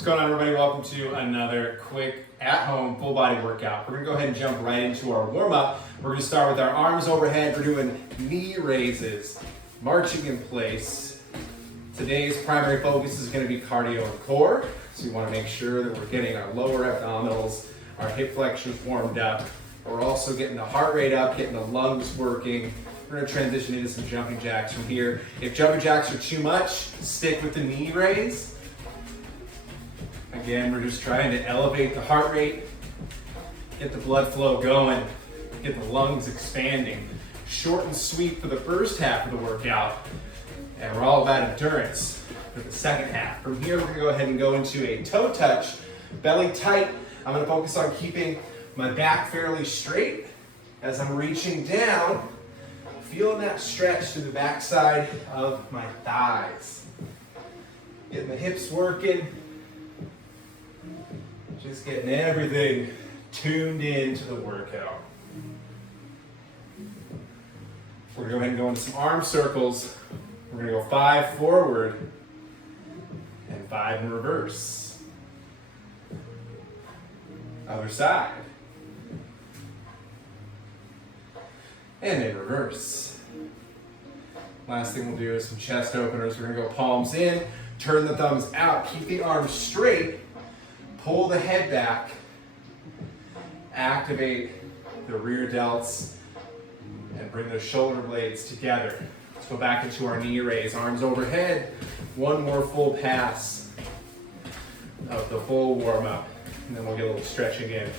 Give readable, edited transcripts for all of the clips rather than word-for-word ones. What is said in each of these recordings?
What's going on, everybody? Welcome to another quick at-home full body workout. We're gonna go ahead and jump right into our warm-up. We're gonna start with our arms overhead. We're doing knee raises, marching in place. Today's primary focus is gonna be cardio and core. So you wanna make sure that we're getting our lower abdominals, our hip flexors warmed up. We're also getting the heart rate up, getting the lungs working. We're gonna transition into some jumping jacks from here. If jumping jacks are too much, stick with the knee raise. Again, we're just trying to elevate the heart rate, get the blood flow going, get the lungs expanding. Short and sweet for the first half of the workout, and we're all about endurance for the second half. From here, we're gonna go ahead and go into a toe touch, belly tight. I'm gonna focus on keeping my back fairly straight. As I'm reaching down, feeling that stretch through the backside of my thighs. Getting the hips working. Just getting everything tuned into the workout. We're gonna go ahead and go into some arm circles. We're gonna go 5 forward and 5 in reverse. Other side. And in reverse. Last thing we'll do is some chest openers. We're gonna go palms in, turn the thumbs out, keep the arms straight. Pull the head back, activate the rear delts, and bring the shoulder blades together. Let's go back into our knee raise, arms overhead. One more full pass of the full warm up, and then we'll get a little stretching in.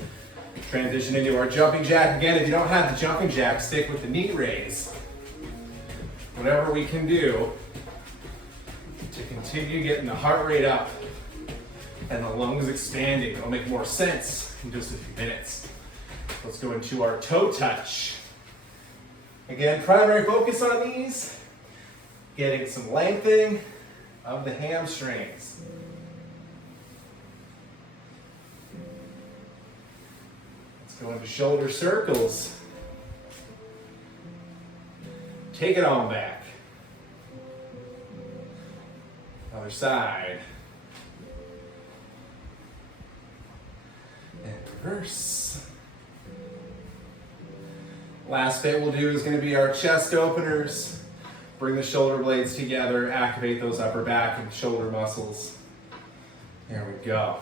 Transition into our jumping jack. Again, if you don't have the jumping jack, stick with the knee raise. Whatever we can do to continue getting the heart rate up and the lungs expanding. It'll make more sense in just a few minutes. Let's go into our toe touch. Again, primary focus on these, getting some lengthening of the hamstrings. Let's go into shoulder circles. Take it on back. Other side. And reverse. Last bit we'll do is going to be our chest openers. Bring the shoulder blades together, activate those upper back and shoulder muscles. There we go.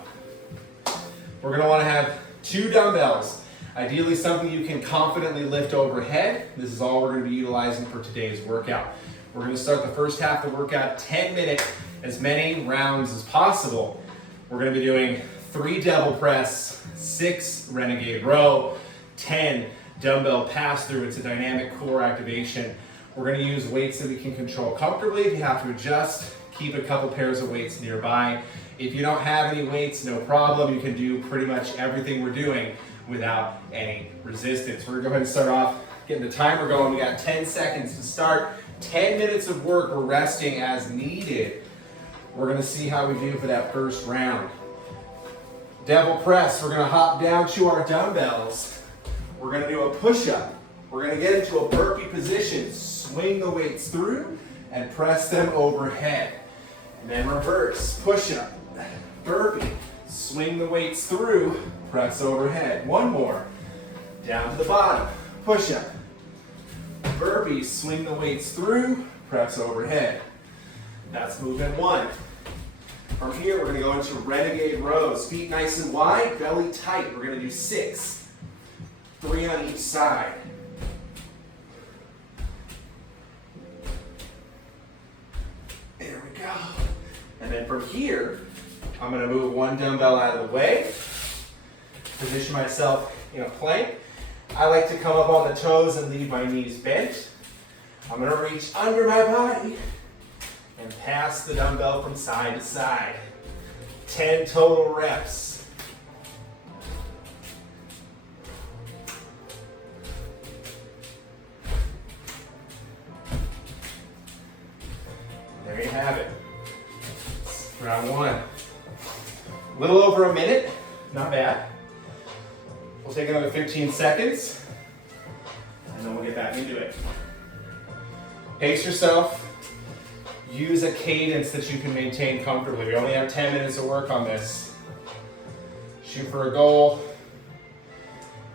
We're going to want to have 2 dumbbells. Ideally something you can confidently lift overhead. This is all we're going to be utilizing for today's workout. We're going to start the first half of the workout 10 minutes, as many rounds as possible. We're going to be doing 3 double press, 6 renegade row, 10 dumbbell pass through. It's a dynamic core activation. We're going to use weights that we can control comfortably. If you have to adjust, keep a couple pairs of weights nearby. If you don't have any weights, no problem. You can do pretty much everything we're doing without any resistance. We're going to go ahead and start off getting the timer going. We got 10 seconds to start. 10 minutes of work. We're resting as needed. We're going to see how we do for that first round. Devil press, we're gonna hop down to our dumbbells. We're gonna do a push-up. We're gonna get into a burpee position. Swing the weights through and press them overhead. And then reverse, push-up, burpee. Swing the weights through, press overhead. One more. Down to the bottom, push-up. Burpee, swing the weights through, press overhead. That's movement 1. From here, we're going to go into renegade rows. Feet nice and wide, belly tight. We're going to do 6. 3 on each side. There we go. And then from here, I'm going to move 1 dumbbell out of the way. Position myself in a plank. I like to come up on the toes and leave my knees bent. I'm going to reach under my body and pass the dumbbell from side to side. 10 total reps. There you have it. Round 1. A little over a minute, not bad. We'll take another 15 seconds, and then we'll get back into it. Pace yourself. use a cadence that you can maintain comfortably. We only have 10 minutes to work on this. Shoot for a goal.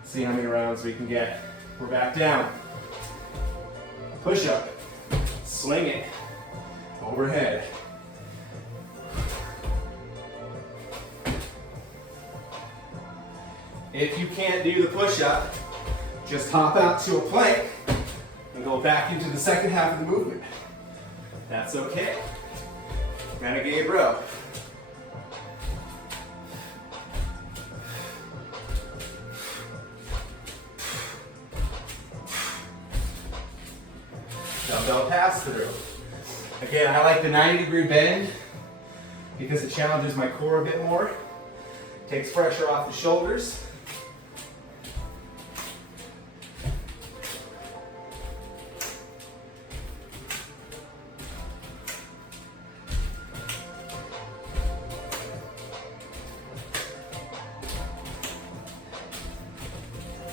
See how many rounds we can get. We're back down. Push up. Swing it. Overhead. If you can't do the push-up, just hop out to a plank and go back into the second half of the movement. That's okay. Renegade row. Dumbbell pass through. Again, I like the 90-degree bend because it challenges my core a bit more. Takes pressure off the shoulders.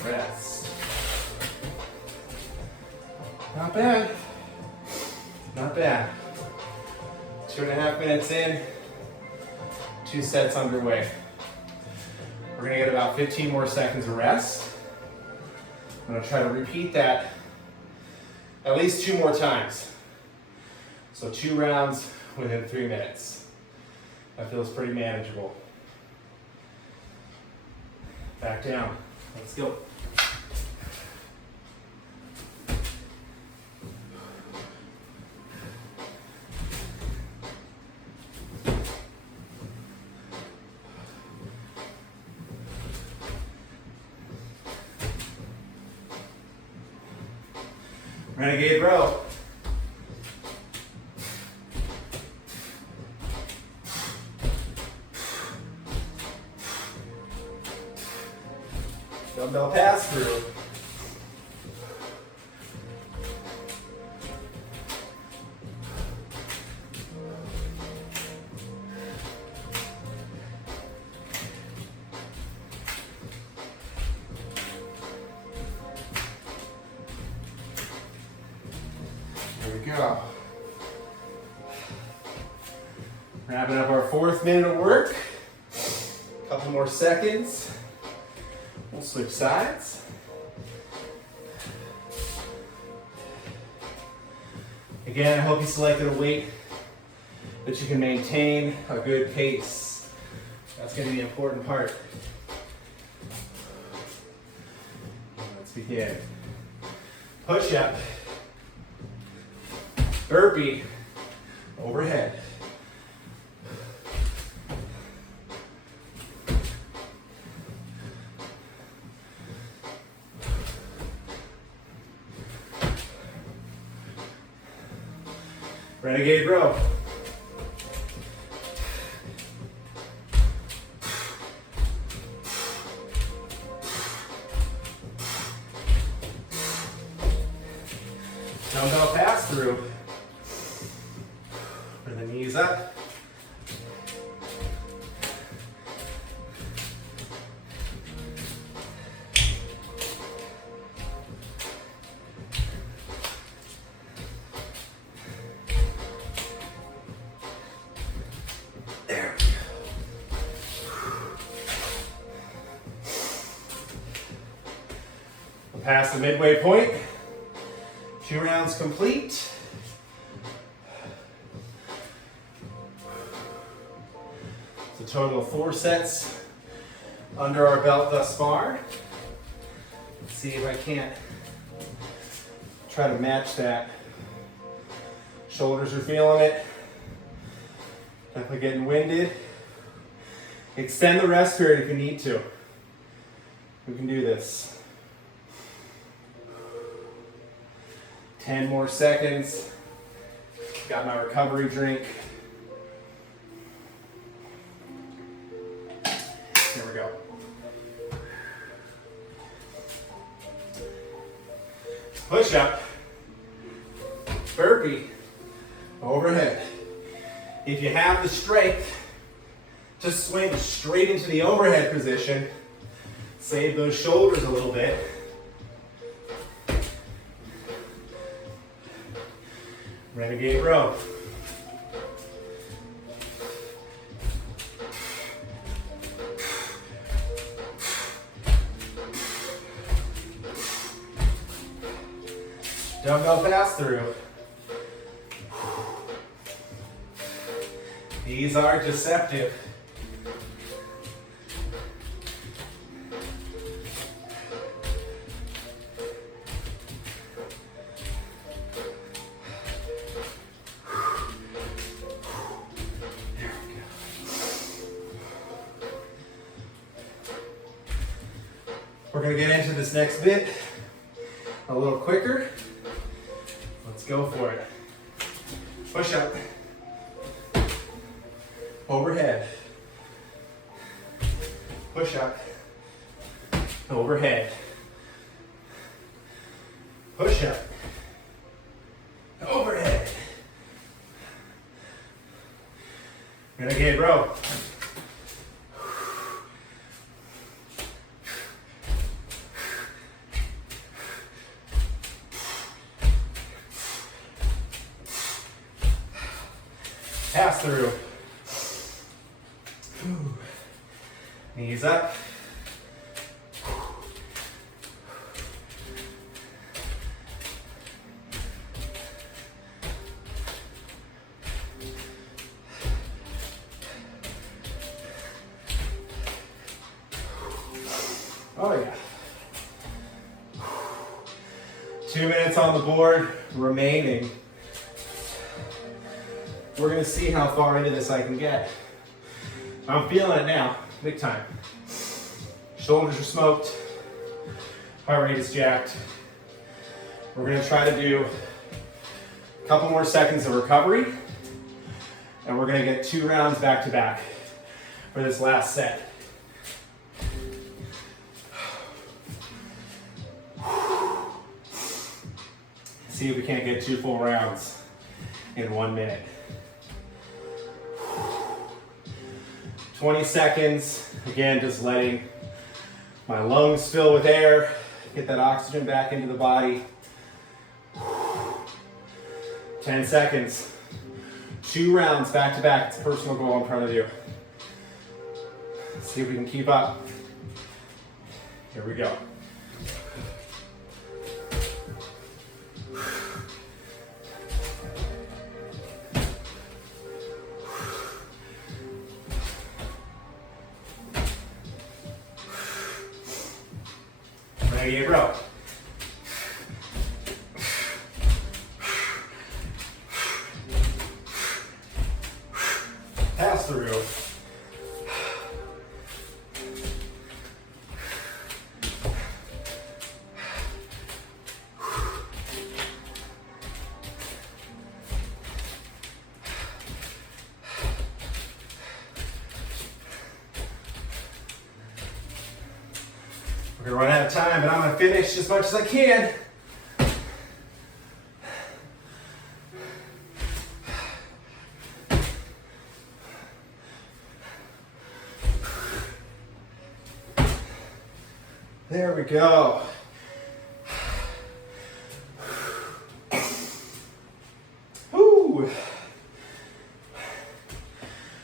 Rest. Not bad. Not bad. 2.5 minutes in, 2 sets underway. We're gonna get about 15 more seconds of rest. I'm gonna try to repeat that at least 2 more times. So 2 rounds within 3 minutes. That feels pretty manageable. Back down. Let's go. Renegade row. Dumbbell pass through. There we go. Wrapping up our 4th minute of work. A couple more seconds. We'll switch sides. Again, I hope you selected a weight that you can maintain a good pace. That's going to be the important part. Let's begin. Push up. Burpee. Overhead. Renegade row. Dumbbell pass through. Bring the knees up. There. We're past the midway point. 2 rounds complete. It's a total of 4 sets under our belt thus far. Let's see if I can't try to match that. Shoulders are feeling it. Definitely getting winded. Extend the rest period if you need to. We can do this. 10 more seconds. Got my recovery drink. Here we go. Push up. Burpee. Overhead. If you have the strength to swing straight into the overhead position, save those shoulders a little bit. Renegade row. Dumbbell pass through. These are deceptive. We're going to get into this next bit a little quicker. Let's go for it. Push up. Overhead. Push up. Overhead. Push up. Overhead. Renegade row. Pass through. Knees up. Oh yeah. 2 minutes on the board remaining. We're gonna see how far into this I can get. I'm feeling it now, big time. Shoulders are smoked, heart rate is jacked. We're gonna try to do a couple more seconds of recovery, and we're gonna get 2 rounds back to back for this last set. See if we can't get 2 full rounds in 1 minute. 20 seconds, again, just letting my lungs fill with air, get that oxygen back into the body. 10 seconds, 2 rounds back to back. It's a personal goal in front of you. Let's see if we can keep up. Here we go. Renegade row. Pass through. We're gonna run out of time, but I'm gonna finish as much as I can. There we go. Woo.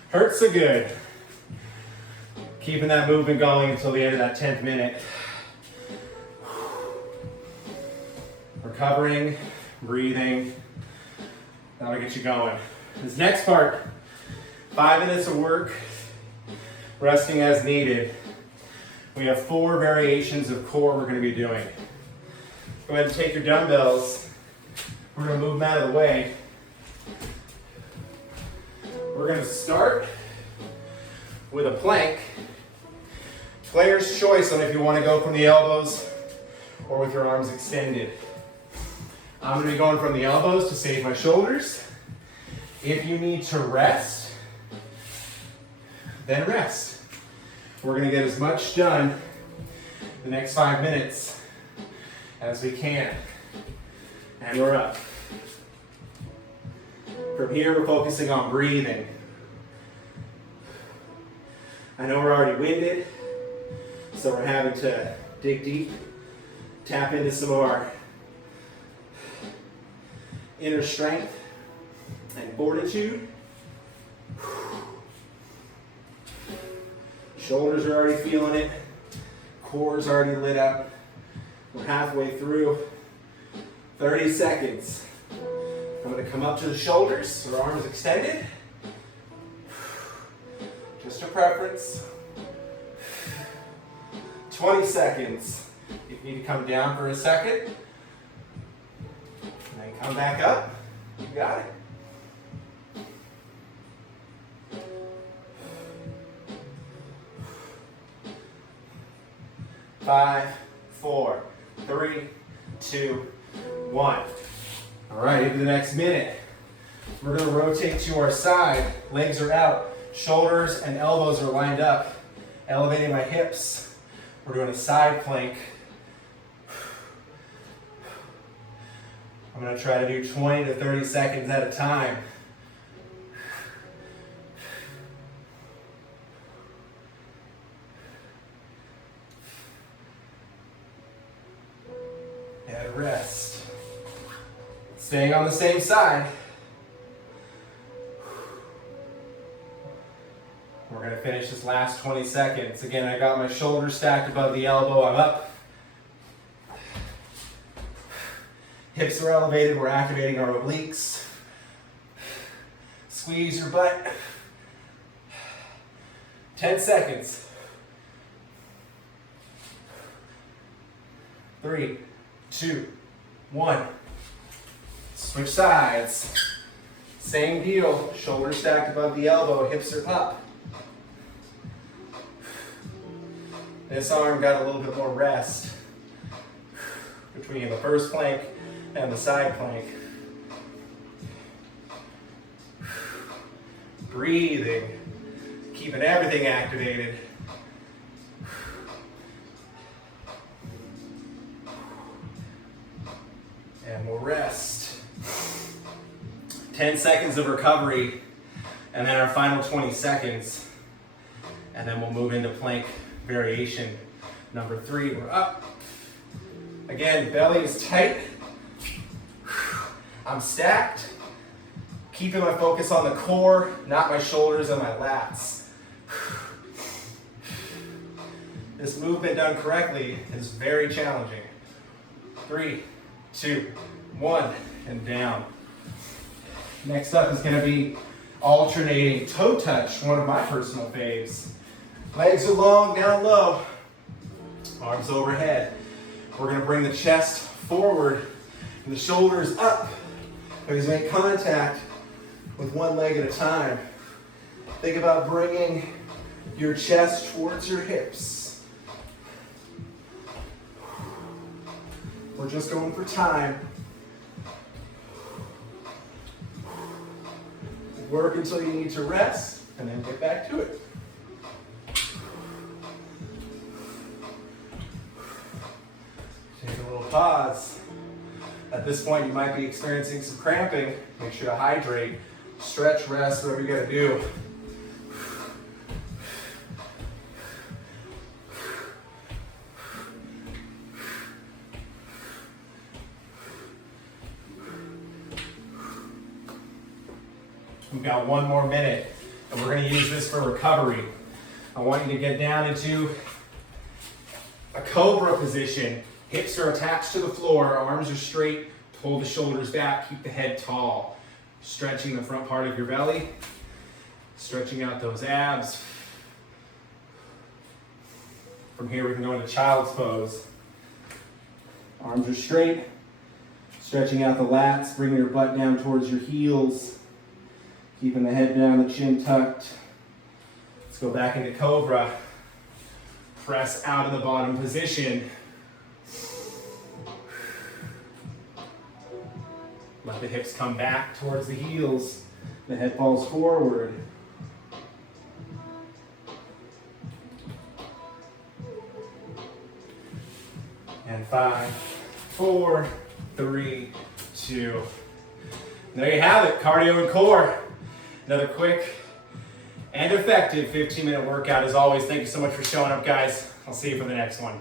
Hurts so good. Keeping that movement going until the end of that 10th minute. Recovering, breathing, that'll get you going. This next part, 5 minutes of work, resting as needed. We have 4 variations of core we're going to be doing. Go ahead and take your dumbbells. We're going to move them out of the way. We're going to start with a plank. Player's choice on if you want to go from the elbows or with your arms extended. I'm going to be going from the elbows to save my shoulders. If you need to rest, then rest. We're going to get as much done the next 5 minutes as we can. And we're up. From here, we're focusing on breathing. I know we're already winded, so we're having to dig deep, tap into some of our inner strength and fortitude. Shoulders are already feeling it. Core's already lit up. We're halfway through. 30 seconds. I'm gonna come up to the shoulders, or arms extended. Just a preference. 20 seconds. If you need to come down for a second, and then come back up, you got it. 5, 4, 3, 2, 1. All right, into the next minute. We're going to rotate to our side. Legs are out. Shoulders and elbows are lined up. Elevating my hips. We're doing a side plank. I'm going to try to do 20 to 30 seconds at a time. And rest. Staying on the same side. We're going to finish this last 20 seconds. Again, I got my shoulders stacked above the elbow. I'm up. Hips are elevated. We're activating our obliques. Squeeze your butt. 10 seconds. 3, 2, 1. Switch sides. Same deal. Shoulders stacked above the elbow. Hips are up. This arm got a little bit more rest between the first plank and the side plank. Breathing, keeping everything activated. And we'll rest. 10 seconds of recovery, and then our final 20 seconds. And then we'll move into plank variation number 3. We're up. Again, belly is tight. I'm stacked. Keeping my focus on the core, not my shoulders and my lats. This movement done correctly is very challenging. 3, 2, 1, and down. Next up is going to be alternating toe touch, one of my personal faves. Legs are long, down low. Arms overhead. We're going to bring the chest forward and the shoulders up. Please make contact with one leg at a time. Think about bringing your chest towards your hips. We're just going for time. Work until you need to rest, and then get back to it. Take a little pause. At this point, you might be experiencing some cramping. Make sure to hydrate, stretch, rest, whatever you gotta do. We've got 1 more minute, and we're going to use this for recovery. I want you to get down into a cobra position. Hips are attached to the floor, arms are straight, pull the shoulders back, keep the head tall. Stretching the front part of your belly, stretching out those abs. From here we can go into child's pose. Arms are straight, stretching out the lats, bringing your butt down towards your heels. Keeping the head down, the chin tucked. Let's go back into cobra. Press out of the bottom position. Let the hips come back towards the heels. The head falls forward. And 5, 4, 3, 2. There you have it, cardio and core. Another quick and effective 15-minute workout as always. Thank you so much for showing up, guys. I'll see you for the next one.